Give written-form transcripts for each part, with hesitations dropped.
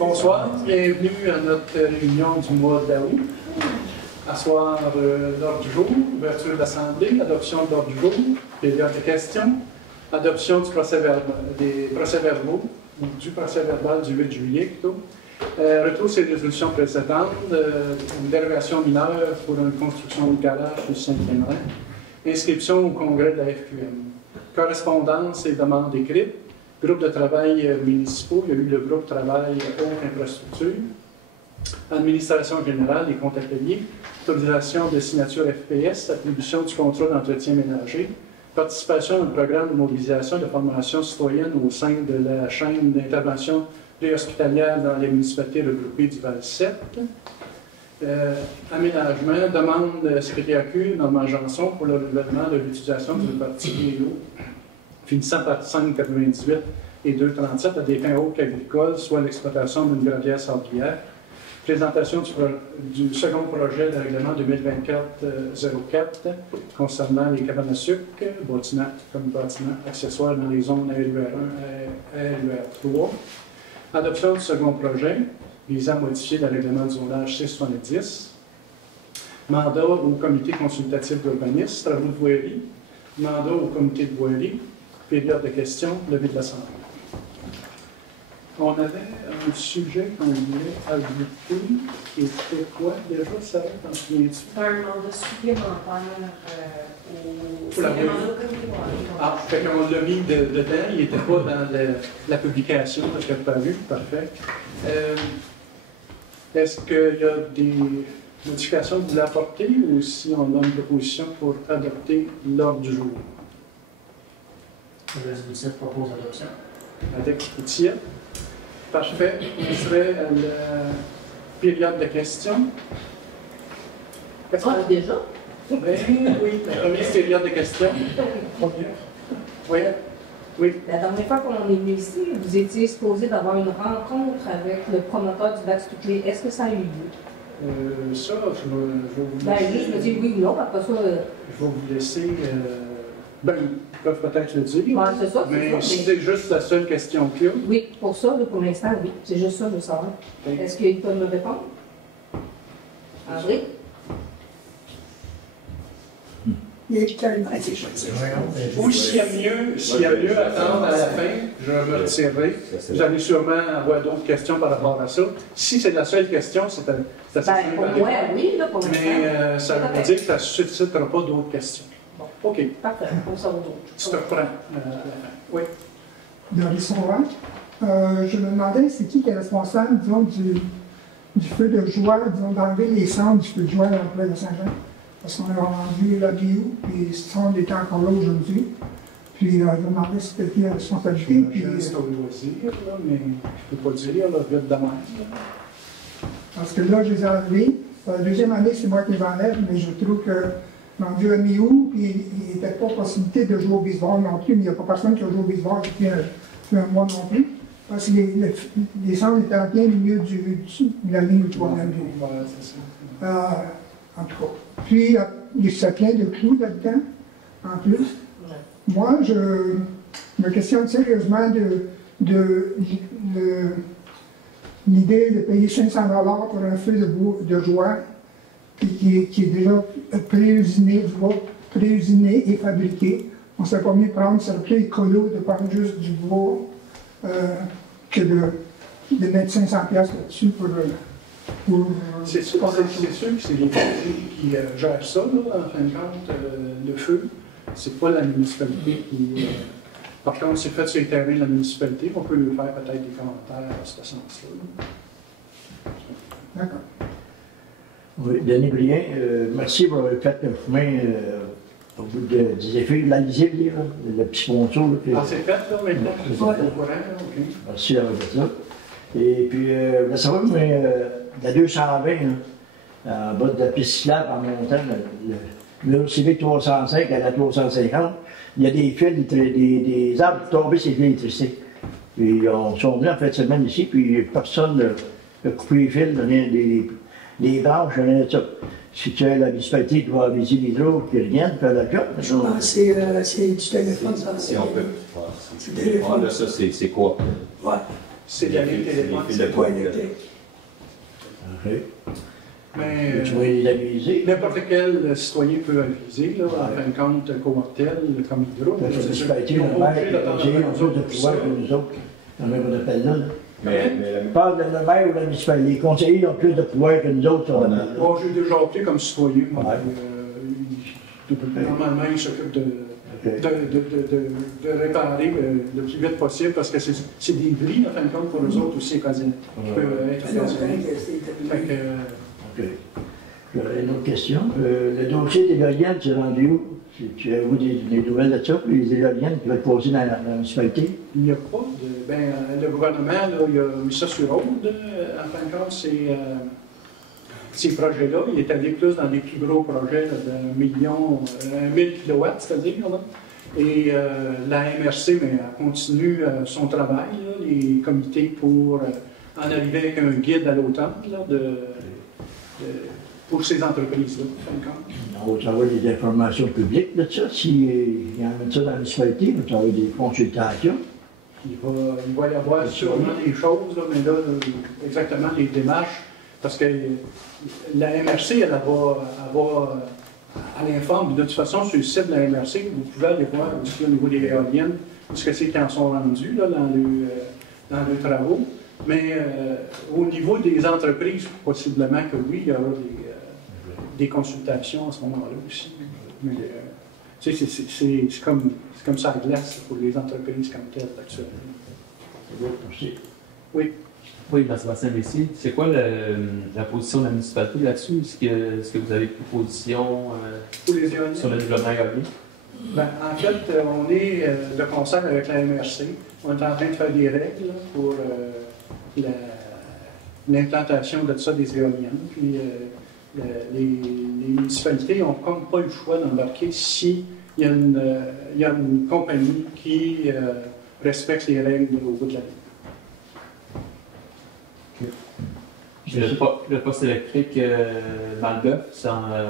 Bonsoir, bienvenue à notre réunion du mois d'août. À soir, l'ordre du jour, ouverture de l'Assemblée, adoption de l'ordre du jour, période de questions, adoption du des procès-verbaux, ou du procès-verbal du 8 juillet plutôt. Retour sur les résolutions précédentes, une dérogation mineure pour une construction de garage du Saint-Hénin, inscription au congrès de la FQM, correspondance et demandes écrites, groupe de travail municipaux, il y a eu le groupe de travail haute infrastructure, administration générale et comptes ateliers, autorisation de signature FPS, attribution du contrôle d'entretien ménager, participation au programme de mobilisation et de formation citoyenne au sein de la chaîne d'intervention préhospitalière dans les municipalités regroupées du Val-7, aménagement, demande CPTAQ Normand Janson pour le renouvellement de l'utilisation du parti Vélo, finissant par 5,98 et 2,37 à des fins autres qu'agricoles, soit l'exploitation d'une gravière sablière. Présentation du second projet de règlement 2024-04 concernant les cabanes à sucre, bâtiments comme bâtiments accessoires dans les zones RUR1 et RUR3. Adoption du second projet visant à modifier le règlement du zonage 670. Mandat au comité consultatif d'urbanisme, travaux de voirie. Mandat au comité de voirie. Période de questions, levée de l'Assemblée. On avait un sujet qu'on voulait ajouter, qui était quoi déjà, ça t'en souviens-tu? C'est un mandat supplémentaire pour la voirie. Ah, fait qu'on l'a mis dedans, il n'était pas dans la publication, parce qu'il n'a pas vu, parfait. Est-ce qu'il y a des modifications que vous voulez apporter ou si on a une proposition pour adopter l'ordre du jour? Le SB7 propose l'adoption. Avec Outilla. Parfait. On serait à la période de questions. Ah, déjà? Oui, la première période de questions. Oui. Oui. La dernière fois qu'on est venu ici, vous étiez supposé d'avoir une rencontre avec le promoteur du lac Stuclé. Est-ce que ça a eu lieu? Ça, je vais vous Ben, laisser. juste me dire oui ou non, après ça. Je vais vous laisser. Ben, ils peuvent peut-être le dire. Ben, c'est ça, mais si c'est juste la seule question qu'il y a. Oui, pour ça, là, pour l'instant, oui. C'est juste ça, je veux savoir. Okay. Est-ce qu'ils peuvent me répondre? André? Il y a tellement été choisi. Ou s'il y a mieux attendre à la fin, je me retirerai. Vous allez sûrement avoir d'autres questions par rapport à ça. Si c'est la seule question, c'est assez Ben, pour moi, oui, là, pour l'instant. Mais ça veut dire que ça ne suscitera pas d'autres questions. Bon. OK. Parfait, on saura d'autres. Tu te reprends à la fin. Oui. Doris Sauvage. Je me demandais, c'est qui est responsable, disons, du feu de joie, disons, d'enlever les cendres du feu de joie dans le plaine de Saint-Jean? Parce qu'on a rendu la bio, puis les cendres étaient encore là aujourd'hui. Puis je me demandais si c'était qui la responsabilité. Puis C'est au loisir, là, mais je ne peux pas dire, là, vite de même. parce que là, je les ai enlevés. La deuxième année, c'est moi qui les enlève, mais je trouve que rendu la mi-août, puis il n'y avait pas possibilité de jouer au baseball non plus, mais il n'y a pas personne qui a joué au baseball depuis un mois non plus. Parce que les cendres étaient en plein milieu de la ligne du troisième but. Voilà, c'est ça. En tout cas. Puis, il y a plein de clous là-dedans, en plus. Ouais. Moi, je me questionne sérieusement de l'idée de payer 500 $ pour un feu de joie qui est déjà pré-usiné et fabriqué. On ne s'est pas mis de prendre, c'est plus écolo de prendre juste du bois que de mettre 500$ là-dessus pour c'est sûr que c'est les partis qui gèrent ça, là, en fin de compte, le feu. C'est pas la municipalité qui. Par contre, c'est fait sur les terrains de la municipalité. On peut lui faire peut-être des commentaires à ce sens-là. D'accord. Oui, Denis Brien, merci pour le fait que vous mettez au bout des effets de la lisible, le petit ponceau. Ah, c'est fait, là, maintenant? C'est Au courant, fait. là, OK. Merci d'avoir fait ça. Et puis, ça va, mais la 220, en bas de la piste cyclable, en montant, le mur civique 305 à la 350, il y a des fils, des arbres tombés sur les fils d'électricité. Puis, on sont venus en fait semaine ici, puis personne n'a coupé les fils, les branches, rien de ça. Si tu as la municipalité qui va aviser les autres qui reviennent, faire la job. Je pense que c'est du téléphone, ça. Si on peut. C'est téléphone. Ah, là, ça, c'est quoi? Ouais. c'est la ligne téléphone. Les fils de Pas courant. électrique. OK. Mais Tu vas les aviser. n'importe quel citoyen peut aviser, là, en fin de compte, Courtel, comme Hydro. La c'est sûr. municipalité, Ils le ont maire, obligé les d'attendre conseillers après ont nous plus de autres pour pouvoir ça. que nous autres. On appelle là. Mais Je parle de le maire ou la municipalité. Les conseillers ont plus de pouvoir que nous autres sur On a- l'appel là. Bon, j'ai déjà appelé comme citoyen. Ouais. Normalement, ils s'occupent de OK. réparer le plus vite possible parce que c'est des bris, en fin de compte, pour eux autres aussi, occasionnels. Qui peuvent être Alors, occasionnels. c'est Fait que, OK. J'aurais une autre question. Le dossier des éoliennes, c'est rendu où? Tu as eu des nouvelles de ça, pour les éoliennes qui vont être posées dans la municipalité? il n'y a pas de. Ben, le gouvernement, là, il a mis ça sur hold. En fin de compte, ces projets-là, il est allé plus dans des plus gros projets là, de 1000 kilowatts, c'est-à-dire. Là. Et la MRC continue son travail, là, les comités, pour en arriver avec un guide à l'automne là, pour ces entreprises-là, en fin de compte. On va savoir des informations publiques de ça, s'il y en a ça dans la municipalité, on va avoir des consultations. Il va y avoir sûrement des choses, là, mais là, exactement les démarches, parce que la MRC, elle informe. De toute façon, sur le site de la MRC, vous pouvez aller voir aussi au niveau des éoliennes, ce que c'est qu'ils en sont rendus là, dans les travaux. Mais au niveau des entreprises, possiblement que oui, il y aura des consultations à ce moment-là aussi. Mais tu sais, c'est comme ça à glace pour les entreprises comme telles actuellement. Merci. Oui. Oui, dans Sébastien Messier, c'est quoi la position de la municipalité là-dessus? Est-ce que vous avez pris position Pour les éoliennes. sur le développement éolien? Ben, en fait, on est de concert avec la MRC. On est en train de faire des règles là, pour l'implantation de ça des éoliennes. Puis les municipalités n'ont comme pas le choix d'embarquer s'il y a une compagnie qui respecte les règles au bout de la ligne. Le poste électrique dans le bœuf,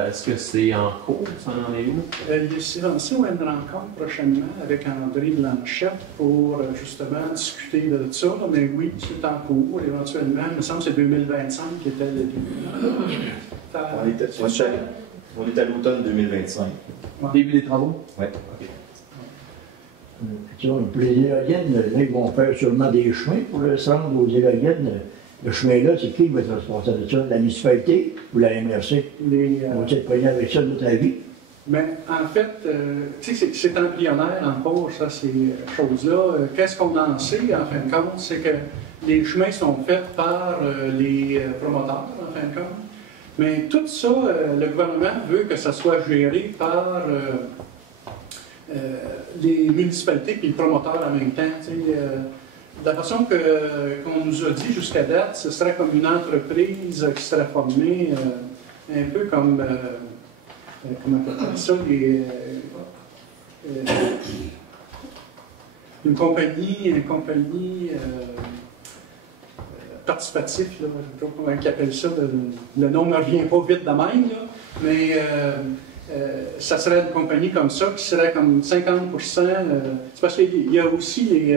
est-ce que c'est en cours? Ça en est où? Il est lancé à une rencontre prochainement avec André Blanchette pour justement discuter de ça. Là, mais oui, c'est en cours. Éventuellement, il me semble que c'est 2025 qui était le début. On est à l'automne 2025. Début des travaux? Oui. Pour les éoliennes, là, ils vont faire sûrement des chemins pour se rendre aux éoliennes. Le chemin-là, c'est qui va être responsable de ça? La municipalité ou la MRC? On va être poigné avec ça toute la vie? Mais en fait, tu sais, c'est embryonnaire encore, ça, ces choses-là. Qu'est-ce qu'on en sait, en fin de compte? C'est que les chemins sont faits par les promoteurs, en fin de compte. Mais tout ça, le gouvernement veut que ça soit géré par les municipalités et les promoteurs en même temps. De la façon qu'on nous a dit jusqu'à date, ce serait comme une entreprise qui serait formée un peu comme, comment on appelle ça, une compagnie participative, là, je ne sais pas comment ils appellent ça, le nom ne me revient pas vite de même, là, mais ça serait une compagnie comme ça, qui serait comme 50%. C'est parce qu'il y a aussi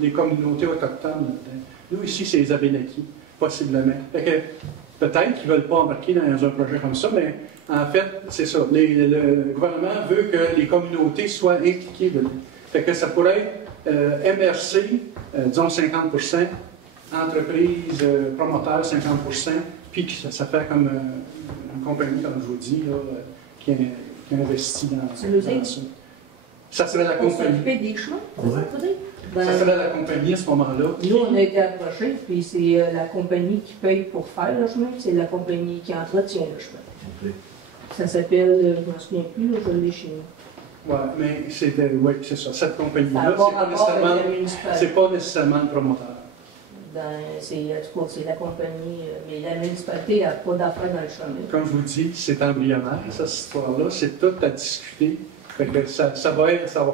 les communautés autochtones là-dedans. Nous, ici, c'est les Abénakis, possiblement. Fait que peut-être qu'ils ne veulent pas embarquer dans un projet comme ça, mais en fait, c'est ça. Le gouvernement veut que les communautés soient impliquées dedans. Fait que ça pourrait être MRC, disons 50%, entreprise, promoteur 50%, puis ça fait comme une compagnie, comme je vous dis, là, qui investit dans ça. Ça serait la On compagnie. s'occuper des chemins, c'est ça que vous dites? Ben, Ça serait la compagnie à ce moment-là. nous, on a été approchés, puis c'est la compagnie qui paye pour faire le chemin, c'est la compagnie qui entretient le chemin. Ça s'appelle, je ne me souviens plus, là, je l'ai chez nous. Ouais, mais c'est ça. Cette Ça compagnie-là, a c'est pas, rapport avec la nécessairement, municipalité. c'est pas nécessairement le promoteur. Ben, c'est la compagnie, mais la municipalité n'a pas d'affaires dans le chemin. Comme je vous dis, c'est embryonnaire, cette histoire-là. C'est tout à discuter. Fait que ça va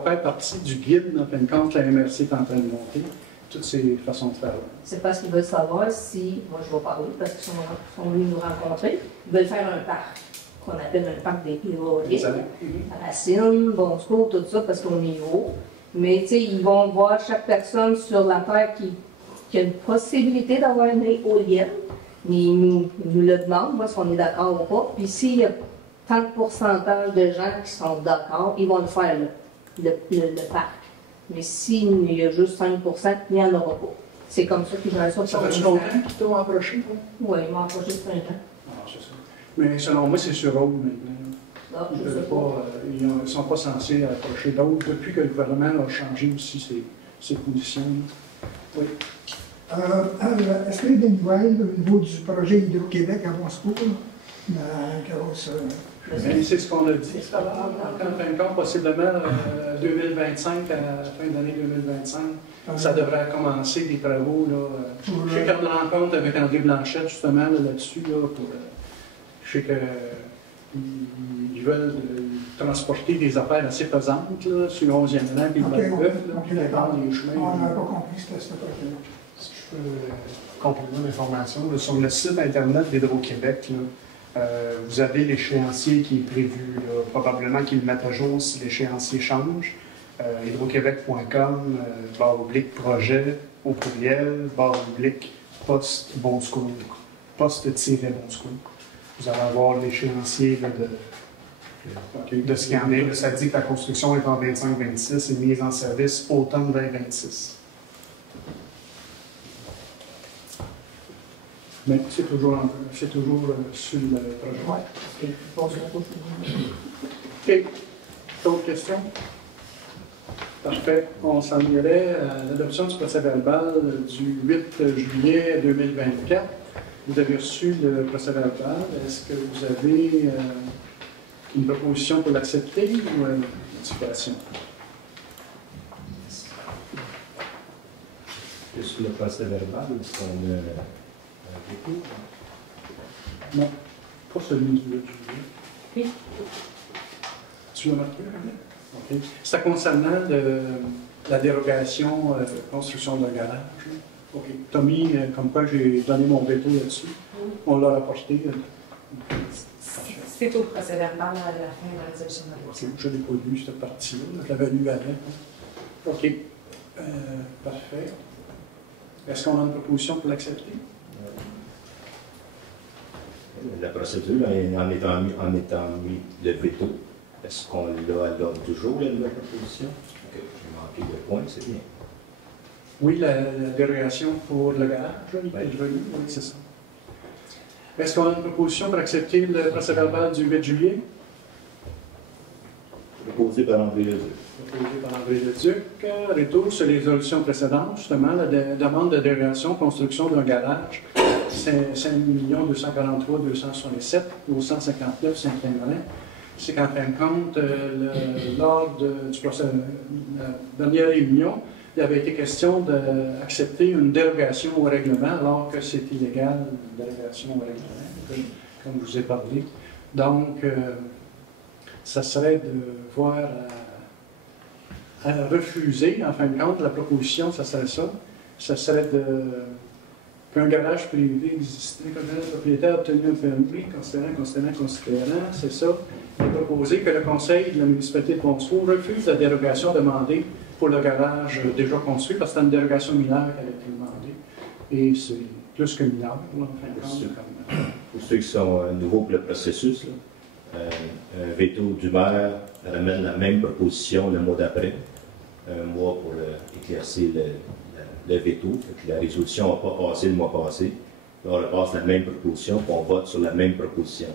faire partie du guide, en fin de compte, que la MRC est en train de monter. Toutes ces façons de faire. C'est parce qu'ils veulent savoir si, moi je vais parler, parce qu'ils sont venus nous rencontrer, ils veulent faire un parc, qu'on appelle un parc des éoliennes, Racine, Bon Secours, tout ça, parce qu'on est haut. Mais tu sais, ils vont voir chaque personne sur la terre qui qu'il y a une possibilité d'avoir une éolienne, mais il nous le demande, moi, si on est d'accord ou pas. Puis s'il y a tant de pourcentage de gens qui sont d'accord, ils vont le faire, le parc. Mais s'il y a juste 5 il n'y en aura pas. C'est comme ça qu'ils gèrent ça. Ça fait longtemps qu'ils t'ont approché, toi? Oui, ils m'ont approché ce printemps. Ah, c'est ça. Mais selon moi, c'est sur eux maintenant. Ah, Ils je ne sais pas. sont pas censés approcher d'autres depuis que le gouvernement a changé aussi ses positions. Oui. Est-ce qu'il y a des nouvelles au niveau du projet Hydro-Québec à Moscou? Mais c'est ce qu'on a dit tout à l'heure, en fin de compte, possiblement 2025, à la fin de l'année 2025, ça devrait commencer des travaux. Là. Je sais qu'il y a une rencontre avec André Blanchette justement là-dessus. Là, je sais qu'ils veulent transporter des affaires assez pesantes là, sur le 11e rang et le Val-Bœuf, puis les chemins. On n'a pas compris ce projet-là. Si je peux compléter l'information, sur le site Internet d'Hydro-Québec, vous avez l'échéancier qui est prévu, là, probablement qu'ils le mettent à jour si l'échéancier change. Hydroquebec.com, /projet, au courriel, /poste-bon secours, poste-bon secours. Vous allez avoir l'échéancier de ce qu'il y en est. Là, ça dit que la construction est en 25-26 et mise en service automne 2026. Mais c'est toujours sur le projet. OK. D'autres questions? Parfait. On s'en irait à l'adoption du procès-verbal du 8 juillet 2024. Vous avez reçu le procès-verbal. Est-ce que vous avez une proposition pour l'accepter ou une modification? Sur le procès-verbal, est-ce qu'on a un dépôt? Non, pas celui du 8 juillet. Oui. Tu l'as marqué, René? OK. C'est concernant la dérogation construction d'un garage. OK. Tommy, comme quoi j'ai donné mon veto là-dessus. On l'a rapporté. C'est au procès-verbal à la fin de la résolution de la OK. Je n'ai pas lu cette partie-là. Je l'avais lu avant. OK. Parfait. Est-ce qu'on a une proposition pour l'accepter? La procédure, en étant mis le veto, est-ce qu'on l'a à l'ordre du jour, la nouvelle proposition? Okay. J'ai manqué de points, c'est bien. Oui, la dérogation pour le garage, il est revenu, oui, c'est ça. Est-ce qu'on a une proposition pour accepter le procès-verbal du 8 juillet? Proposé par André Leduc. Proposé par André Leduc. Retour sur les résolutions précédentes, justement, la demande de dérogation, construction d'un garage, 5 243 267 au 159 Saint-Clair-Morin. C'est qu'en fin de compte, lors du procès, la dernière réunion, il avait été question d'accepter une dérogation au règlement, alors que c'est illégal, une dérogation au règlement, comme je vous ai parlé. Donc, ça serait de voir à refuser, en fin de compte, la proposition, ça serait ça. Ça serait qu'un garage privé existant, qu'un propriétaire obtenu un permis, considérant, c'est ça. Il est proposé que le conseil de la municipalité de Ponceau refuse la dérogation demandée pour le garage déjà construit, parce que c'est une dérogation mineure qui a été demandée. Et c'est plus que mineur, en fin de compte. Pour ceux qui sont nouveaux pour le processus, là, un veto du maire ramène la même proposition le mois d'après, un mois pour éclaircir le veto. La résolution n'a pas passé le mois passé. Là, on repasse la même proposition, puis on vote sur la même proposition.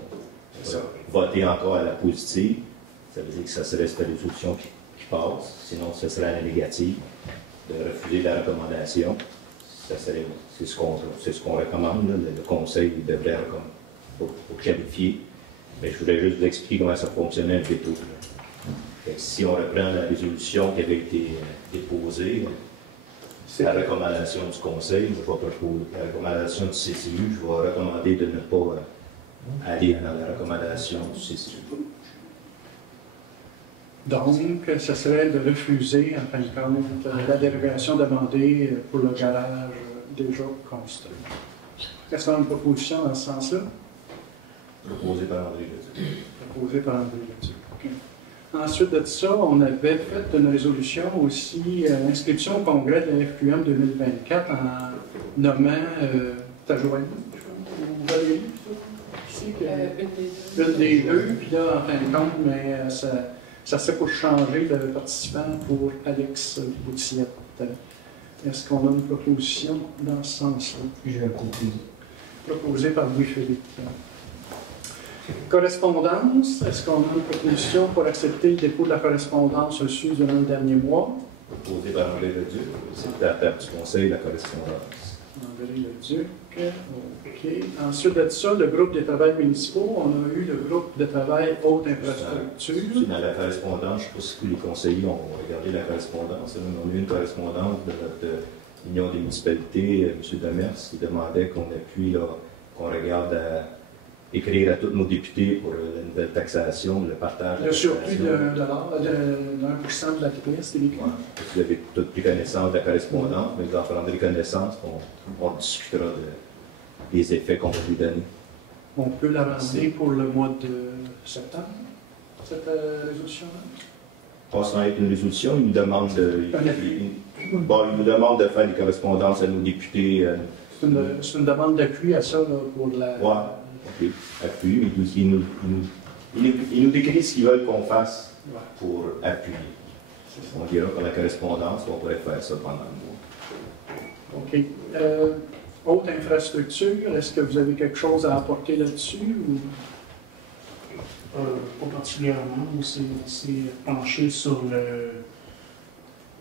Voter encore à la positive, ça veut dire que ça serait cette résolution qui passe, sinon ce serait à la négative, de refuser la recommandation. C'est ce qu'on recommande, là. Le conseil devrait recommander pour qualifier. Mais je voulais juste vous expliquer comment ça fonctionnait un veto. Si on reprend la résolution qui avait été déposée, la recommandation du conseil, je vais proposer la recommandation du CCU, je vais recommander de ne pas aller dans la recommandation du CCU. Donc, ce serait de refuser, en fin de compte, la dérogation demandée pour le garage déjà construit. Est-ce qu'on a une proposition dans ce sens-là? Proposé par André Leduc. Proposé par André Leduc. Okay. Ensuite de ça, on avait fait une résolution aussi, inscription au congrès de la FQM 2024 en nommant Tajoanie, ou Valérie, ici, une des deux, puis là, en fin de compte, mais ça serait pour changer de participant pour Alex Boutiette. Est-ce qu'on a une proposition dans ce sens-là? Je vais proposer. Proposée par Louis-Philippe. Correspondance, est-ce qu'on a une proposition pour accepter le dépôt de la correspondance reçue durant le dernier mois? Proposé par André Leduc, c'est à la table du Conseil, la correspondance. André Leduc, OK. Ensuite de ça, le groupe de travail municipaux, on a eu le groupe de travail haute infrastructure. Dans la correspondance, je ne sais pas si tous les conseillers ont regardé la correspondance. On a eu une correspondance de notre union des municipalités, M. Demers, qui demandait qu'on appuie, qu'on regarde à écrire à tous nos députés pour la nouvelle taxation, le partage. Le surplus de 1% de la TPS, c'est les quoi? Vous avez toutes pris connaissance de la correspondance, mais vous en prendrez connaissance, on discutera des effets qu'on va lui donner. On peut la ramener pour le mois de septembre, cette résolution-là? Passant avec une résolution, il nous demande il nous demande de faire des correspondances à nos députés. C'est une demande d'appui à ça, là, pour la... OK, appui, mais ils nous décrit ce qu'ils veulent qu'on fasse pour appuyer. On dira par la correspondance qu'on pourrait faire ça pendant le mois. OK. Haute infrastructure, est-ce que vous avez quelque chose à apporter là-dessus? Ou... Pas particulièrement. On s'est penché sur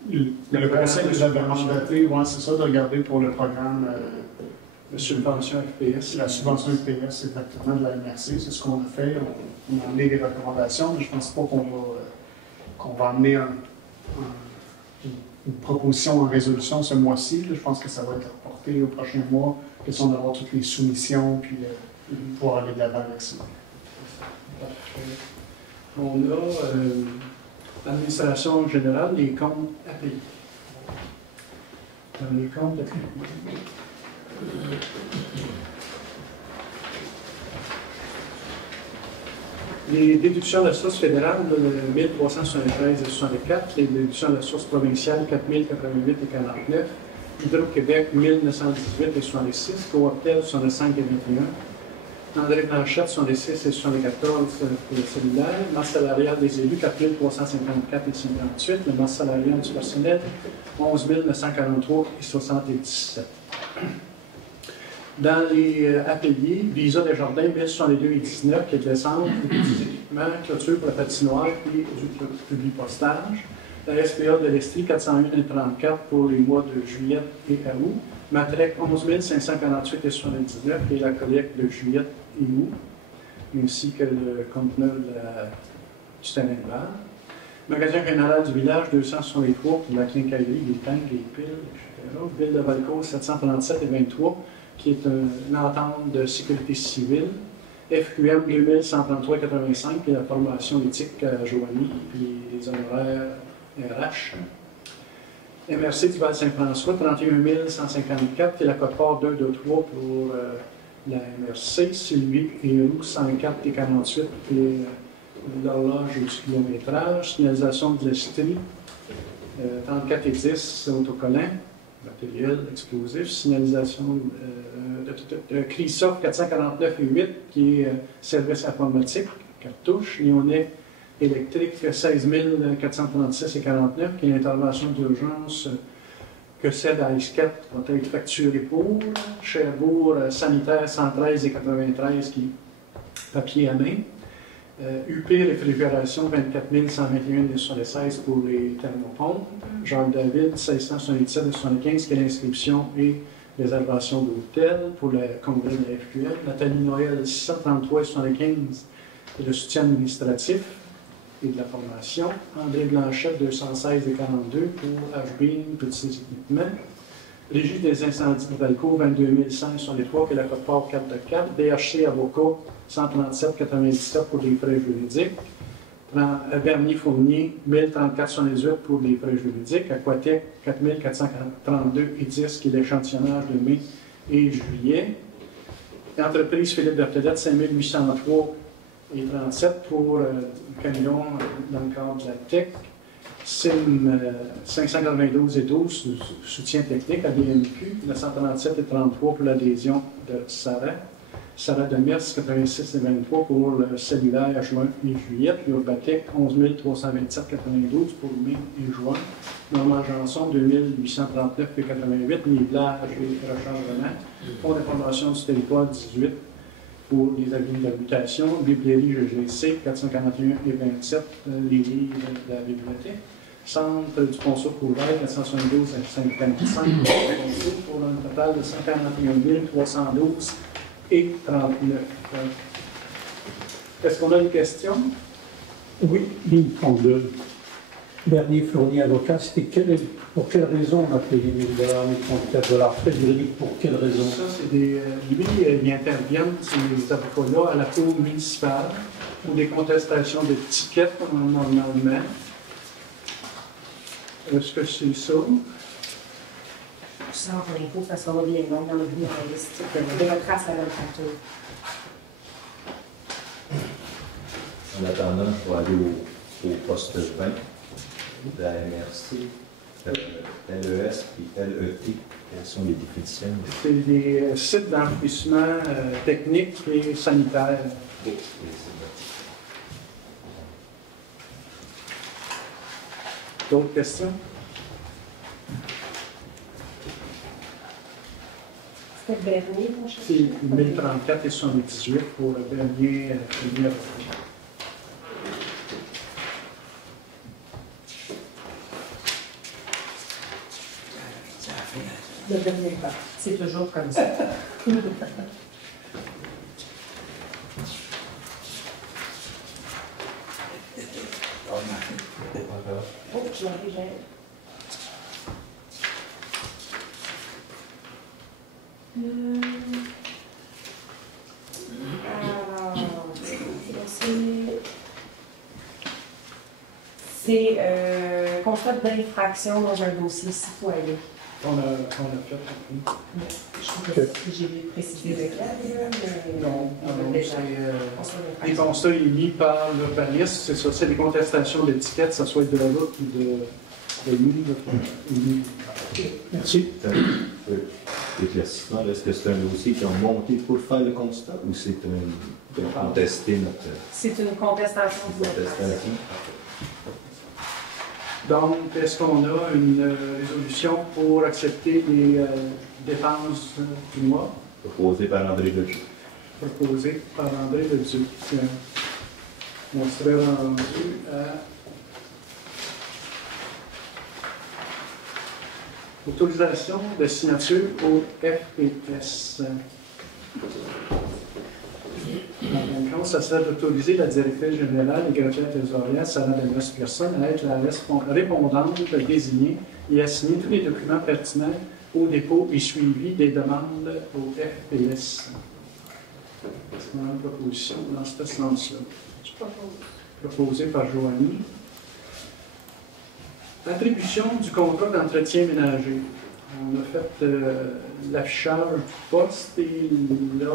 le conseil nous avait mandaté, c'est ça, de regarder pour le programme. La subvention FPS. La subvention FPS, exactement, de la MRC, c'est ce qu'on a fait. On a amené des recommandations, mais je ne pense pas qu'on va amener une proposition en résolution ce mois-ci. Je pense que ça va être reporté au prochain mois, question d'avoir toutes les soumissions, puis pouvoir aller de l'avant avec ça. On a l'administration générale, les comptes à payer. Dans les comptes à payer. Les déductions de la source fédérale, 1373,64, les déductions de la source provinciale, 4088,49, Hydro-Québec, 1918,66, Cooptel, 65,21, André Blanchette, 66,74 pour le cellulaire, masse salariale des élus, 4354,58, la masse salariale du personnel, 11 943,77. Dans les ateliers, Visa Desjardins, 1062,19, qui est de l'essence, des équipements, clôture pour la patinoire et du publipostage. La SPA de l'Estrie, 401,34 pour les mois de juillet et août. Matrec, 11 548,79, qui est la collecte de juillet et août, ainsi que le conteneur du terrain de balle. Magasin général du village, 263 pour la quincaillerie, les tanks, les piles, etc. Ville de Valcourt, 737,23. Qui est une entente de sécurité civile, FQM 2133,85, puis la formation éthique à Joanie, puis les honoraires RH. MRC du Val-Saint-François, 31 154, et la Côte-Port 223 pour la MRC, Sylvie et Roux, 104,48, et l'horloge du kilométrage, signalisation de l'Estrie, 34,10, autocollant. Matériel explosif, signalisation de CRISOF 449,8 qui est service informatique, cartouche, Lyonnais électrique 16 436,49 qui est l'intervention d'urgence que cède à IS4 va être facturé pour, Cherbourg sanitaire 113,93 qui est papier à main, UP réfrigération 24 121,76 pour les thermopompes, Jacques-David 1677,75 qui est l'inscription et réservation d'hôtel pour le congrès de la FQM, Nathalie Noël 633,75 le soutien administratif et de la formation, André Blanchette 216,42 pour HB petits équipements, Régie des incendies de Valcourt 22 103 qui est la Côte-Port 4 de 4, DHC Avocat 137,97 pour les frais juridiques. Bernier-Fournier, 1034,78 pour les frais juridiques. Aquatec, 4432,10 qui est l'échantillonnage de mai et juillet. Entreprise Philippe Berthelette, 5803 et 37 pour le camion dans le cadre de la TEC. SIM 592 et 12, soutien technique à BMQ, 937 et 33 pour l'adhésion de Sarah. Sarah de Mers, 86 et 23 pour le cellulaire juin et juillet, puis Urbatec, 11 327 92 pour mai et juin. Normand Janson, 2839 et 88, nivelage et rechargement. Fonds d'information du territoire, 18 pour les avis d'habitation. Bibliothèque GGC, 441 et 27, les livres de la bibliothèque. Centre du Ponceau Couvert, 472 et 55 pour un total de 141 312 et 39. Est-ce qu'on a une question? Oui, Lynn Tremblay. Bernier Fournier, avocat, pour quelle raison on a payé 1 000 $, 1 frais juridiques, pour quelle raison? Ça, c'est lui, ils interviennent, ces avocats-là, à la cour municipale pour des contestations de tickets, normalement. Est-ce que c'est ça? Je sors l'info parce qu'on va bien long dans le bureau linguistique. De votre trace à la facture. En attendant, je vais aller au poste 20 de la MRC, LES et LET. Quelles sont les définitions? C'est des sites d'enrichissement technique et sanitaire. D'autres questions? C'était Bernier, mon cher? C'est 1034 et 78 pour le dernier premier. Le dernier pas. C'est toujours comme ça. Oh, je l'avais. C'est constat d'infraction dans un dossier citoyen. On a fait. Je trouve que j'ai précisé le cas. Non, c'est les constats émis par l'urbanisme, c'est ça, c'est des contestations d'étiquettes, ça soit de la route ou de l'île. Merci. Éclaircissement, est-ce que c'est un dossier qui a monté pour faire le constat ou c'est pour contester notre. C'est une contestation de contestation? Donc, est-ce qu'on a une résolution pour accepter les dépenses du mois? Proposé par André Leduc. Proposé par André Leduc. On serait rendu à autorisation de signature au FPS. Ça serait d'autoriser la directrice générale et greffière trésorière, Sarah Delos Personne, à être la répondante désignée et à signer tous les documents pertinents au dépôt et suivi des demandes au FPS. C'est une proposition dans ce sens-là. Proposée par Joanie. Attribution du contrat d'entretien ménager. On a fait l'affichage du poste et là,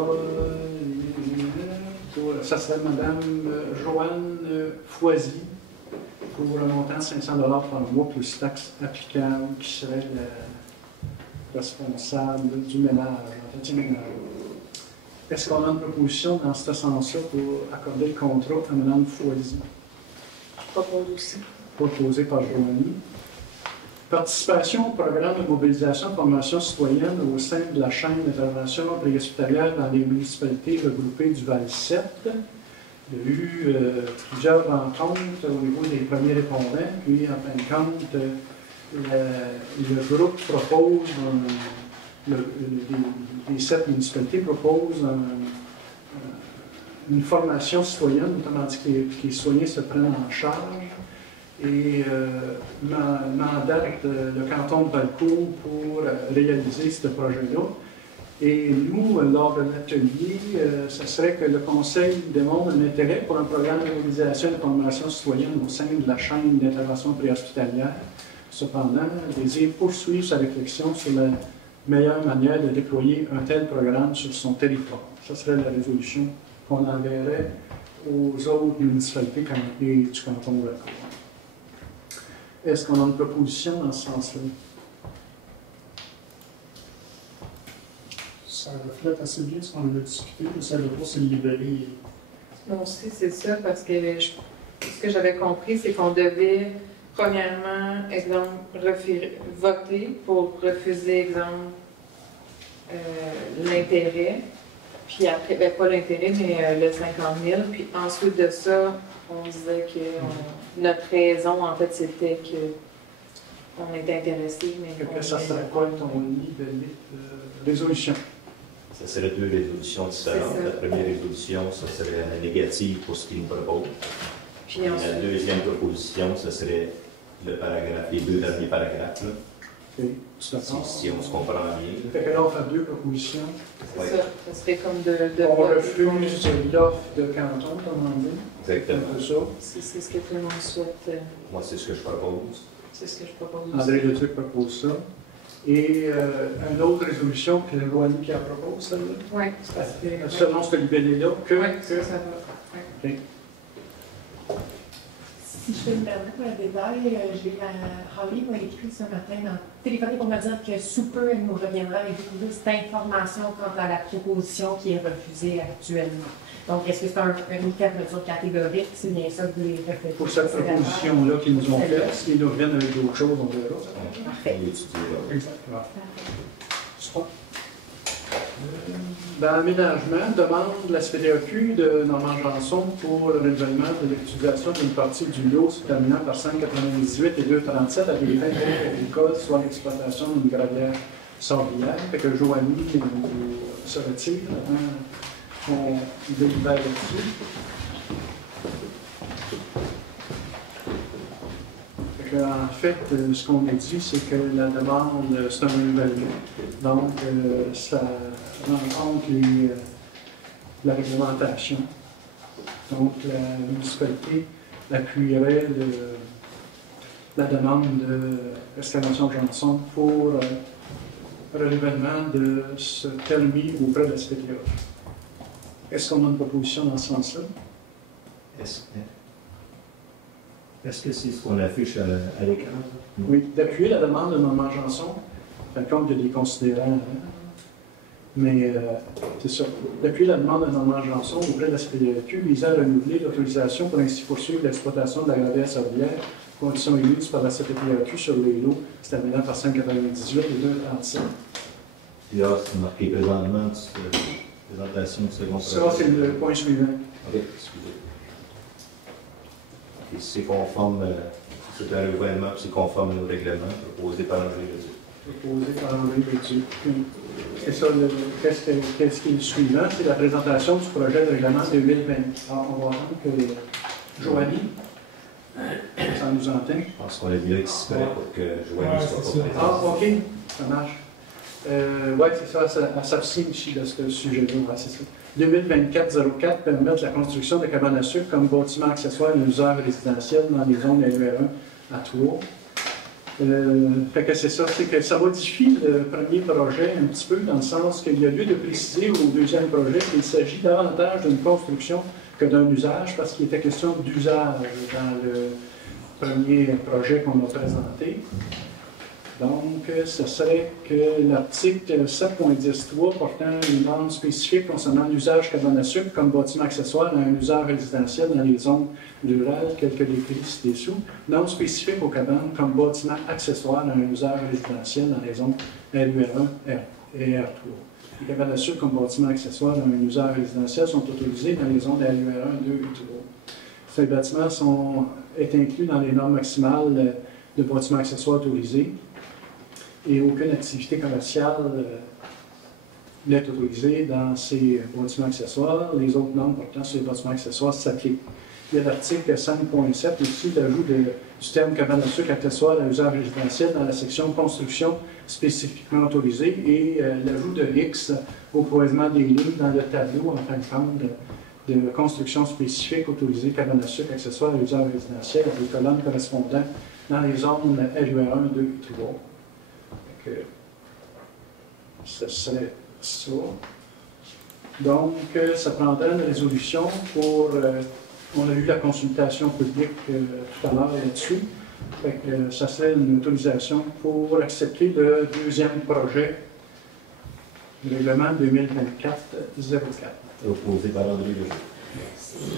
ça serait Mme Joanne Foisy pour le montant de 500 $ par mois plus taxes applicables qui serait la responsable du ménage, l'entretien ménager. Est-ce qu'on a une proposition dans ce sens-là pour accorder le contrat à Mme Foisy? Je propose aussi. Proposé par Joanie. Participation au programme de mobilisation de formation citoyenne au sein de la chaîne d'intervention préhospitalière dans les municipalités regroupées du Val-7. Il y a eu plusieurs rencontres au niveau des premiers répondants, puis en fin de compte, le groupe propose, les 7 municipalités proposent une formation citoyenne, notamment dit que les citoyens se prennent en charge. Et mandate le canton de Valcourt pour réaliser ce projet-là. Et nous, lors de l'atelier, ce serait que le Conseil démontre un intérêt pour un programme de mobilisation et de formation citoyenne au sein de la chaîne d'intervention préhospitalière. Cependant, désire poursuivre sa réflexion sur la meilleure manière de déployer un tel programme sur son territoire. Ce serait la résolution qu'on enverrait aux autres municipalités et du canton de Valcourt. Est-ce qu'on a une proposition dans ce sens-là? Ça reflète assez bien ce qu'on a discuté. Ça ne doit pas se libérer. Moi aussi, c'est ça, parce que ce que j'avais compris, c'est qu'on devait, premièrement, exemple, voter pour refuser, exemple, l'intérêt, puis après, ben, pas l'intérêt, mais le 50 000, puis ensuite de ça, on disait que notre raison, en fait, c'était qu'on était intéressé, mais Que ça serait quoi ton lit de résolution? Ça serait deux résolutions différentes. La première résolution, ça serait la négative pour ce qu'il nous propose. Puis la deuxième proposition, ce serait le paragraphe, les deux derniers paragraphes. Là. Okay. Si on se comprend bien. Fait que là, on fait deux propositions. C'est ça. Ça serait comme de on refuse l'offre de canton, comme on dit. Exactement. C'est ce que tout le monde souhaite. Moi, c'est ce que je propose. C'est ce que je propose. André Leduc propose ça. Et une autre résolution que Joanie Pierre propose, celle-là? Oui. Selon ce libellé-là, que... Oui, ça va. Okay. Si je peux me permettre un détail, Holly m'a écrit ce matin, téléphoné pour me dire que sous peu, elle nous reviendra avec cette information quant à la proposition qui est refusée actuellement. Donc, est-ce que c'est une mesure catégorique? C'est bien ça que vous les reflétez? Pour cette proposition-là qu'ils nous ont faite, s'ils nous reviennent avec d'autres choses, on verra. Parfait. Exactement. Dans l'aménagement, demande la SPDAQ de Normand Janson pour le renouvellement de l'utilisation d'une partie du lot se terminant par 5,98 et 2,37 à des fins agricoles, soit l'exploitation d'une gravière sablière. Fait que Joanie se retire. On délibère là-dessus. En fait, ce qu'on a dit, c'est que la demande, c'est un renouvellement. Donc, ça rencontre la réglementation. Donc, la municipalité appuierait la demande de Restauration Janson pour renouvellement de ce permis auprès de la SPDA. Est-ce qu'on a une proposition dans ce sens-là? Est-ce que c'est ce qu'on affiche à l'écran? Oui, d'appuyer la demande de Normand Janson. Par contre, il y a des considérants. Mais c'est ça. D'appuyer la demande de Normand Janson auprès de la SPDAQ visant à renouveler l'autorisation pour ainsi poursuivre l'exploitation de la gravière sablière, conditions émises par la SPDAQ sur les lots se terminant par 5,98 et 2,37. Et là, c'est marqué présentement, présentation du second Ça, c'est le point suivant. OK, excusez. Et c'est conforme, c'est un renouvellement, c'est conforme aux règlements proposés par André Leduc. Proposé par André Leduc. C'est ça, qu'est-ce qui est le suivant? C'est la présentation du projet de règlement 2020. Alors, on va attendre que Joanie, ça nous entend. Je pense qu'on l'a mis là exprès pour que Joanie soit pas présente. Ah, OK, ça marche. Oui, c'est ça, ça s'abstient aussi de ce sujet-là. Ouais, c'est ça. 2024-04 permettre la construction de cabanes à sucre comme bâtiment accessoire à l'usage résidentiel dans les zones LUR1 à Tours. Fait que c'est ça, c'est que ça modifie le premier projet un petit peu dans le sens qu'il y a lieu de préciser au deuxième projet qu'il s'agit davantage d'une construction que d'un usage parce qu'il était question d'usage dans le premier projet qu'on a présenté. Donc, ce serait que l'article 7.13 portant une norme spécifique concernant l'usage cabane à sucre comme bâtiment accessoire à un usage résidentiel dans les zones rurales, telles que décrit ci-dessous, norme spécifique aux cabanes comme bâtiment accessoire à un usage résidentiel dans les zones LUR1 et R3. Les cabanes à sucre comme bâtiment accessoire à un usage résidentiel sont autorisés dans les zones LUR1, 2 et 3. Ces bâtiments est inclus dans les normes maximales de bâtiments accessoires autorisés. Et aucune activité commerciale n'est autorisée dans ces bâtiments accessoires. Les autres normes portant sur les bâtiments accessoires s'appliquent. Il y a l'article 5.7 aussi, l'ajout du terme cabane à sucre accessoire à usage résidentiel dans la section construction spécifiquement autorisée et l'ajout de X au croisement des lignes dans le tableau en fin de compte de construction spécifique autorisée cabane à sucre accessoire à usage résidentiel avec des colonnes correspondant dans les zones LUR1, 2 et 3. Que ce serait ça. Donc, ça prendrait une résolution pour... on a eu la consultation publique tout à l'heure là-dessus. Fait que, ça serait une autorisation pour accepter le deuxième projet, le règlement 2024-04. Proposé par André Lejeune.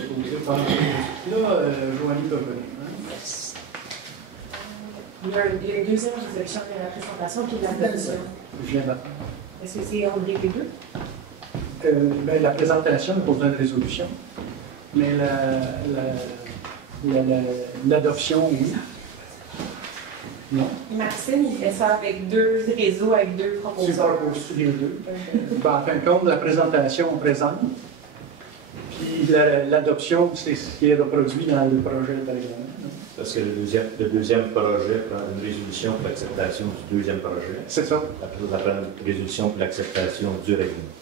Proposé par André Lejeune. Là, Joanie peut venir. Hein? Il y a une deuxième résolution de la présentation qui est l'adoption. Je viens d'attendre. Est-ce que c'est André les deux? Ben, la présentation n'est pas besoin de résolution, mais l'adoption, oui. Non. Maxime, il fait ça avec deux réseaux, avec deux Tu proposants. proposes les deux. Ben, en fin de compte, la présentation, on présente. Puis l'adoption, c'est ce qui est reproduit dans le projet de règlement. Parce que le deuxième projet prend une résolution pour l'acceptation du deuxième projet. C'est ça. Après, ça prend une résolution pour l'acceptation du règlement.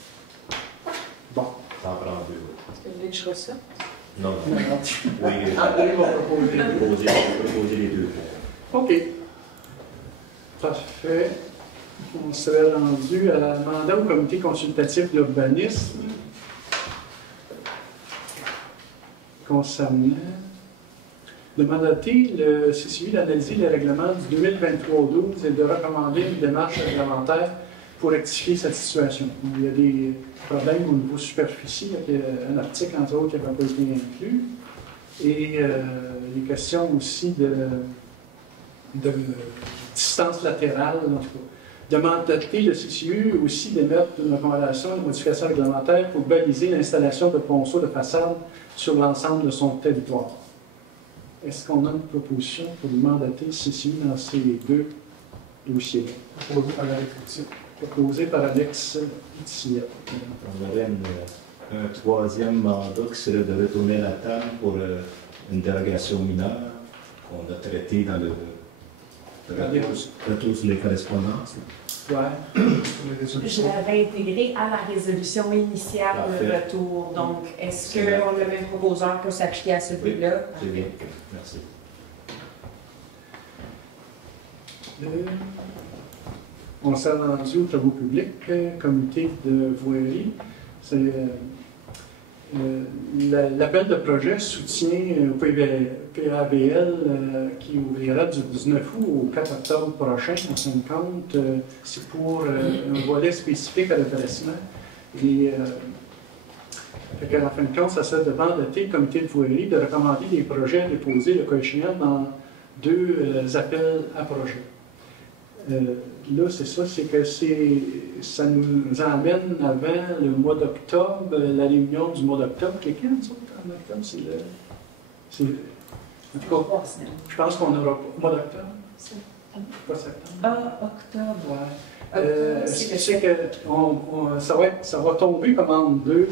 Bon. Ça en prend deux. Est-ce que vous voulez que je ressorte? Non, non. Oui, André va proposer les deux. OK. Parfait. On serait rendu à la mandat au comité consultatif de l'urbanisme concernant de mandater le CCU d'analyser les règlements du 2023-12 et de recommander une démarche réglementaire pour rectifier cette situation. Il y a des problèmes au niveau superficie, il y a un article entre autres qui n'a pas été inclus, et il est question aussi de distance latérale, en tout cas. De mandater le CCU aussi d'émettre une recommandation de modification réglementaire pour baliser l'installation de ponceaux de façade sur l'ensemble de son territoire. Est-ce qu'on a une proposition pour mandater le CCU dans ces deux dossiers? Proposé par Alex Tissier. On aurait un troisième mandat qui serait de retourner à la table pour une dérogation mineure qu'on a traitée dans le retour sur les correspondances. Ouais. Je l'avais intégré à la résolution initiale de retour. Donc, est-ce qu'on a le même proposeur pour s'appliquer à celui-là? Oui, c'est bien. Merci. On s'est rendu aux travaux publics, comité de voirie. L'appel de projet soutient au PABL qui ouvrira du 19 août au 4 octobre prochain, en fin de compte. C'est pour un volet spécifique à l'intéressement. Et en fin de compte, ça serait de mandater le comité de voirie de recommander des projets à déposer le cas échéant dans deux appels à projets. Là, c'est ça, c'est que ça nous emmène avant le mois d'octobre, la réunion du mois d'octobre, qui est quand, en octobre? En tout cas, je pense qu'on aura mois d'octobre. Pas septembre. Ah, octobre. Ouais. C'est que ça va tomber comme en deux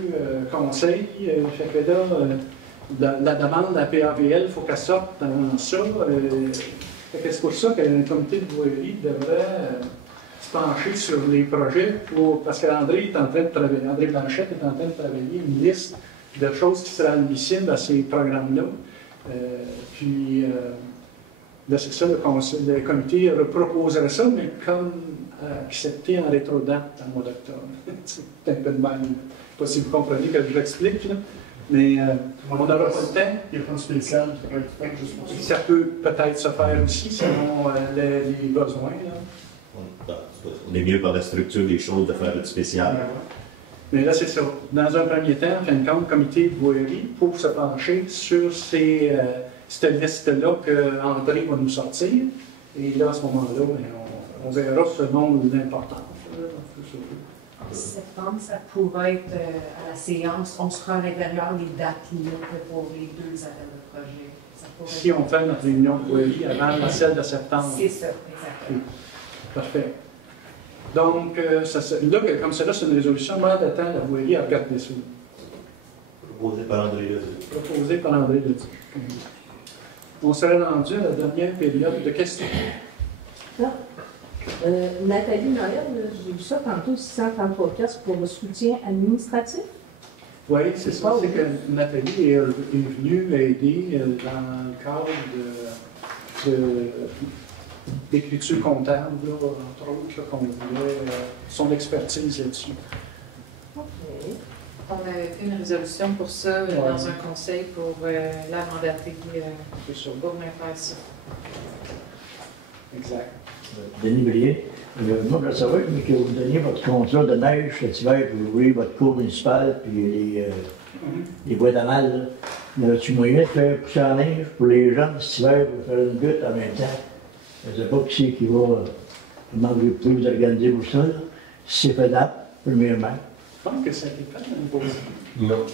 conseils. Fait que là, la demande à PAVL, il faut qu'elle sorte dans ça. C'est pour ça qu'un comité de voirie devrait se pencher sur les projets parce qu'André est en train de travailler, André Blanchette est en train de travailler une liste de choses qui seraient admissibles à ces programmes-là. Puis, là, c'est ça, le comité proposerait ça, mais comme accepté en rétrodate en mois d'octobre. C'est un peu de mal. Je ne sais pas si vous comprenez que je l'explique, là. Mais on n'aura pas le temps. Il n'y a pas de spécial qui peut être fait juste pour ça. Ça peut peut-être se faire aussi selon les besoins. Là. On est mieux par la structure des choses de faire une spéciale. Mais là, c'est ça. Dans un premier temps, en fin de compte, le comité de voirie pour se pencher sur cette liste-là qu'André va nous sortir. Et là, à ce moment-là, on verra selon l'importance. En septembre, ça pourrait être à la séance, on sera à l'intérieur des dates limites pour les deux appels de projet. Si on fait notre réunion de voirie avant celle de septembre. C'est ça, exactement. Parfait. Donc, là, comme cela, c'est une résolution mandatant la voirie à regarder ça. Proposé par André Leduc. Proposé par André Leduc. On serait rendu à la dernière période de questions. Là. Nathalie Noël, j'ai vu ça tantôt, 633 piastres pour le soutien administratif. Oui, c'est ça. C'est que Nathalie est venue aider dans le cadre d'écriture comptable, là, entre autres, qu'on voulait son expertise là-dessus. OK. fait une résolution pour ça dans un conseil pour la mandater pour bien faire ça. Exact. Denis Brier, moi, je veux savoir que vous donniez votre contrat de neige cet hiver pour ouvrir votre cour municipale puis les bois d'amal. Y a-tu moyen de faire pousser en neige pour les jeunes cet hiver pour faire une butte en même temps? Je ne sais pas qui c'est qui va, comment vous pouvez vous organiser pour ça, là. Si c'est faisable, premièrement. Je pense que ça a été fait dans le beau. Non,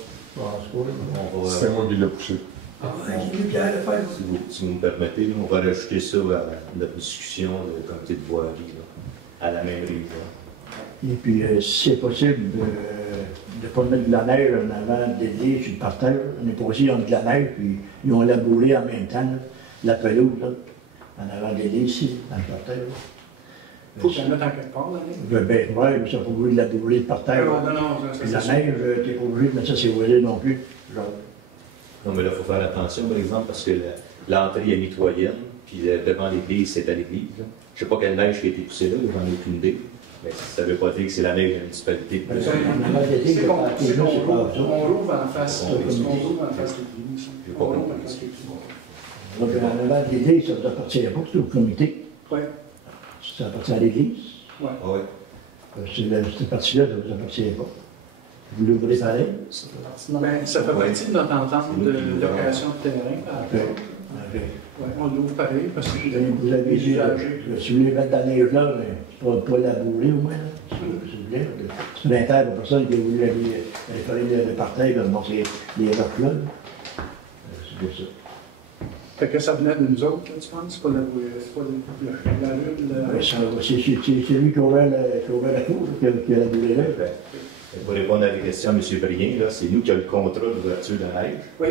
c'est moi qui l'ai poussé. Si vous me permettez, on va rajouter ça à notre discussion de comité de voirie, là, à la même région. Et puis, si c'est possible de ne pas mettre de la neige en avant de l'église sur le parterre, on est passé entre de la neige, puis ils ont labouré en même temps, là, la pelouse, là, en avant de l'église, ici, dans le parterre. Il faut que la mette en quelque part, là. Ben, ouais, mais ça pas obligé de labourer le parterre. Puis la neige, tu n'es pas obligé de mettre ça sur les volets non plus. Genre. Non, mais là, il faut faire attention, par exemple, parce que l'entrée est mitoyenne, puis devant l'église, c'est à l'église. Je ne sais pas quelle neige qui a été poussée là, j'en ai aucune idée. Mais ça ne veut pas dire que c'est la neige de la municipalité. C'est qu'on rouvre en face de l'église. On rouvre en face de l'église. Donc, en avant de l'église, ça ne vous appartient pas, c'est au comité. Oui. Ça appartient à l'église. Oui. Cette partie-là, ça ne vous appartient pas. Vous l'ouvrez pareil? Ben, ça fait partie de notre entente de location de terrain. Ouais, on l'ouvre pareil parce que vous avez dit, si vous voulez mettre de la neige là, mais pas labourer au moins, si vous voulez. C'est l'intérêt de la personne qui a voulu aller faire le parterre, bon, c'est les rocs là. C'est pour ça. Fait que ça venait de nous autres, là, tu penses? C'est pas la rue, c'est lui qui a ouvert la cour, qui a labouré là. Pour répondre à la question à M. Brien, c'est nous qui avons le contrat d'ouverture de neige. Oui.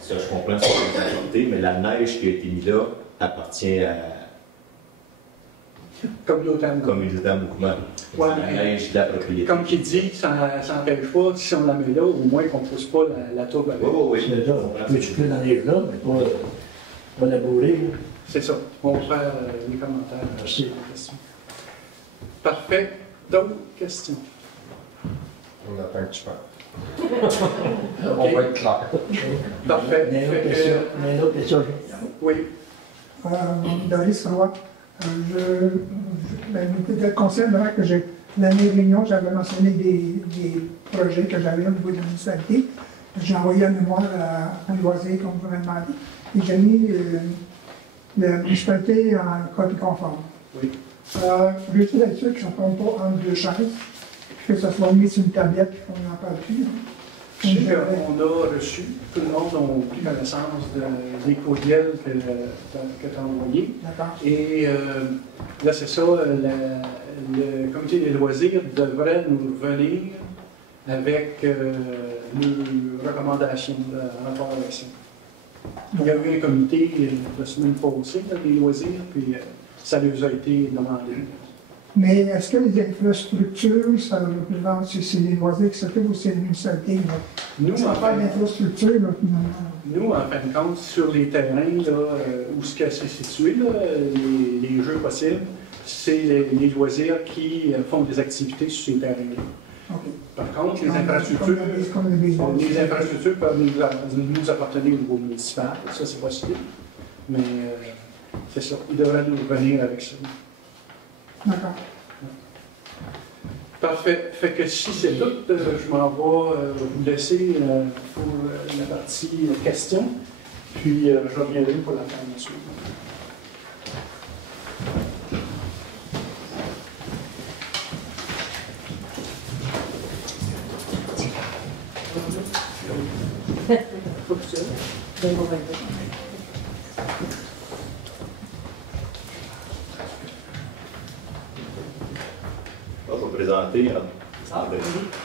Ça, je comprends ce que vous apportez, mais la neige qui a été mise là appartient à communauté mouvement. Ouais, la neige de la propriété. Comme qui dit, ça n'empêche pas, si on la met là, au moins qu'on ne pousse pas la tourbe avec. Oui. C'est ça, on peut souffler dans la neige là, mais pas labourer. C'est ça. On va faire les commentaires. Merci. Parfait. D'autres questions? On attend que tu parles. On va être clair. Parfait. Une autre question. Oui. Doris Roy. Le conseil que j'ai, l'année réunion, j'avais mentionné des projets que j'avais au niveau de la municipalité. J'ai envoyé un mémoire à Loisir, comme vous m'avez demandé, et j'ai mis la municipalité en copie conforme. Oui. Je veux être sûr qu'ils ne sont pas entre deux chaises, que ça soit mis sur une tablette et qu'on n'en parle plus. Je sais qu'on a reçu, tout le monde a pris connaissance des courriels que tu as envoyés. D'accord. Et là, c'est ça, le comité des loisirs devrait nous revenir avec nos recommandations en rapport avec ça. Il y a eu un comité la semaine passée des loisirs, puis ça leur a été demandé. Mais est-ce que les infrastructures, ça représente, c'est les loisirs qui s'occupent ou c'est les municipalités? Nous, ça pas d'infrastructure, finalement. Nous, en fin de compte, sur les terrains où c'est situé, là, les jeux possibles, c'est les loisirs qui font des activités sur ces terrains-là. Okay. Par contre, les infrastructures peuvent nous appartenir au niveau municipal, ça c'est possible, mais c'est ça, ils devraient nous revenir avec ça. D'accord. Parfait. Fait que si c'est tout, je m'en vais vous laisser pour la partie questions, puis je reviendrai pour la fin de la suite. Je vais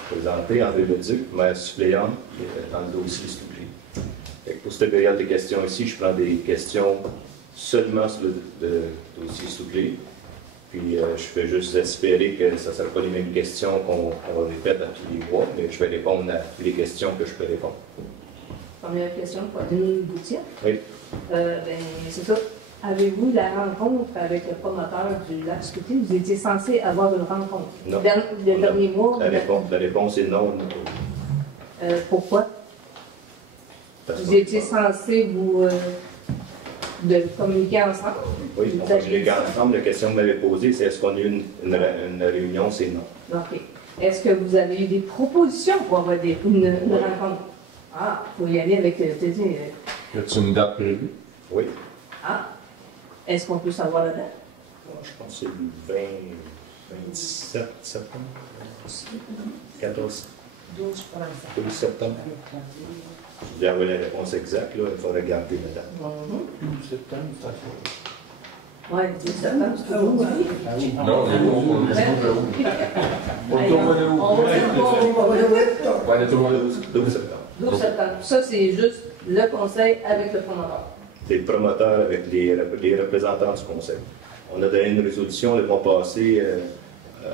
présenter André Leduc, maire suppléant dans le dossier Souclé. Pour cette période de questions ici, je prends des questions seulement sur le dossier Souclé. Puis je peux juste espérer que ce ne sera pas les mêmes questions qu'on répète à tous les mois, mais je vais répondre à toutes les questions que je peux répondre. Première question, Pauline Boutier. Oui. C'est ça. Avez-vous la rencontre avec le promoteur du lac Scouté? Vous étiez censé avoir une rencontre. Non. Le dernier mois? La réponse est non. Pourquoi? Vous étiez censé de communiquer ensemble? Oui, on communique ensemble. La question que vous m'avez posée, c'est est-ce qu'on a eu une réunion? C'est non. OK. Est-ce que vous avez eu des propositions pour avoir une rencontre? Ah, il faut y aller avec... Y a-t-il une date prévue? Oui. Ah. Est-ce qu'on peut savoir la date? Je pense que c'est le 27 septembre. 14. 12 septembre. Je vais avoir la réponse exacte, là. Il faut regarder la date. 12 septembre, ça fait. Oui, 12 septembre, c'est toujours où, hein? Non, on est au mois d'août. 12 septembre. 12 septembre. Ça, c'est juste le conseil avec le promoteur. C'est le promoteur avec les représentants du conseil. On a donné une résolution le mois passé en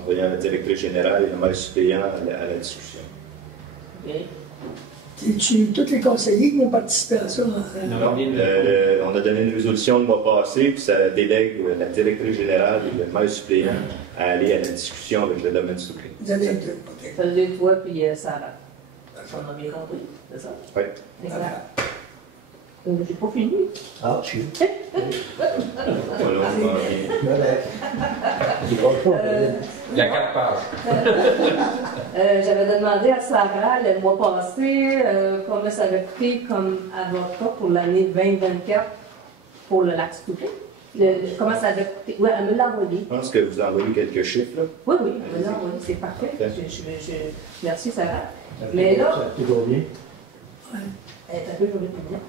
envoyant la directrice générale et le maire suppléant à la discussion. Okay. Tous les conseillers qui vont participer à ça? Non, on a donné une résolution le mois passé, puis ça délègue la directrice générale et le maire suppléant à aller à la discussion avec le domaine suppléant. Vous allez être deux, OK. Ça veut dire toi puis Sarah. On a bien compris, c'est ça? Oui. Exact. J'ai pas fini. Ah, je suis. Il y a 4 pages. J'avais demandé à Sarah le mois passé combien ça avait coûté comme avocat pour l'année 2024 pour le lac Stouquet. Comment ça avait coûté? Oui, elle me l'a envoyé. Je pense que vous envoyez quelques chiffres, là. Oui, oui, elle me l'a envoyé. C'est parfait. Merci, Sarah. Mais là. Ça coûte combien? Elle est un peu jolie pour bien.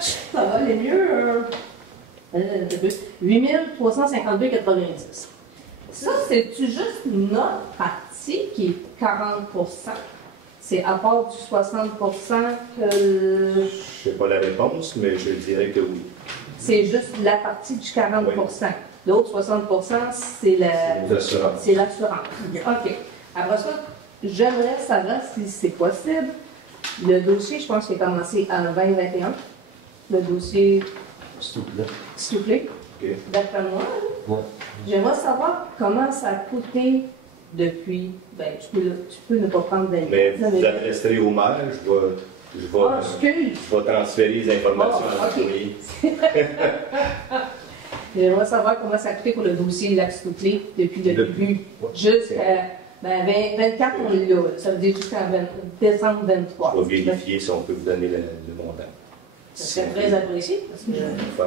Ça va aller mieux. 8352,90. Ça, c'est-tu juste notre partie qui est 40%? C'est à part du 60% que... Je ne sais pas la réponse, mais je dirais que oui. C'est juste la partie du 40%. Oui. L'autre 60%, c'est l'assurance. OK. Après ça, j'aimerais savoir si c'est possible. Le dossier, je pense qu'il a commencé en 2021. Le dossier... S'il vous plaît. Okay. D'après moi, ouais. J'aimerais savoir comment ça a coûté depuis. Ben, tu peux ne pas prendre d'avis. Mais vous adresserez au maire, je vais transférer les informations à l'employé. J'aimerais savoir comment ça a coûté pour le dossier Lac-Stouclé depuis le début jusqu'à 24, on est là. Ça veut dire jusqu'à décembre 23. Je vais vérifier si on peut vous donner le montant. Ça serait très apprécié parce que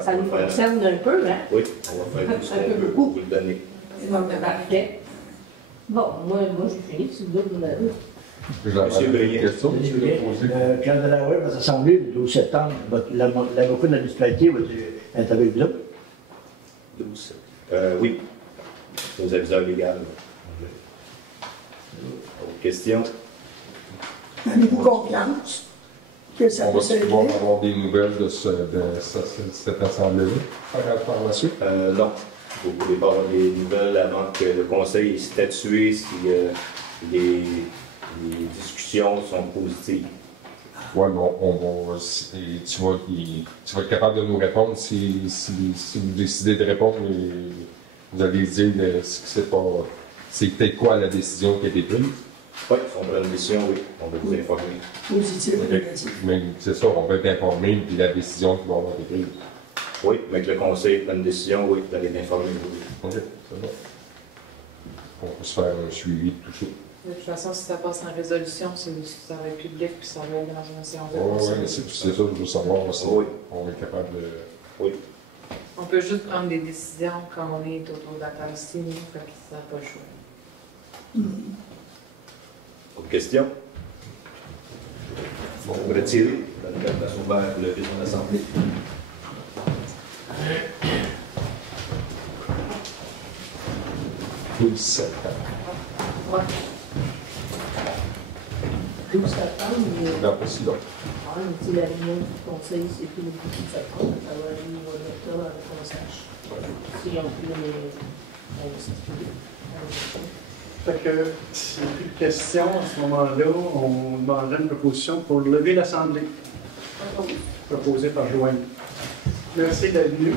ça nous concerne un peu, hein? Oui, on va faire tout ce qu'on peut pour vous le donner. Parfait. Bon, moi j'ai fini, si vous voulez, vous l'avez. Monsieur Briand. Question? Quand Delaware va s'assembler le 12 septembre, l'avocat de la municipalité va être avec vous autres? 12 oui, aux aviseurs légaux. Autre question? Avez-vous confiance que ça va pouvoir avoir des nouvelles de cette assemblée-là par la suite? Non. Vous ne pouvez pas avoir des nouvelles avant que le conseil ait statué si les discussions sont positives. Oui, mais tu vas être capable de nous répondre si vous décidez de répondre et vous allez dire c'est peut-être quoi la décision qui a été prise. Oui, on prend une décision, oui, on va vous informer. Positif ou négatif. Mais c'est ça, on va être informé puis la décision qui va avoir été prise. Oui, mais que le conseil prenne une décision, oui, vous allez l'informer. Oui, c'est ça. On peut se faire un suivi de tout ça. De toute façon, si ça passe en résolution, ça va être public puis ça va être dans une séance de oui, mais c'est ça que je veux savoir. Si oui. On est capable de... Oui. On peut juste prendre des décisions quand on est autour de la table ici, fait que ça n'a pas le choix. Autre question? Bon, vous retirez. La place ouverte pour le président de l'Assemblée. Ouais. 12 septembre, non, pas si long. La réunion du conseil, c'est tout le 12 septembre. Ça va aller au lecteur dans le conseil. Si on peut Fait que, s'il n'y a plus de questions, à ce moment-là, on demanderait une proposition pour lever l'Assemblée. Proposée par Joanne. Merci d'être venu.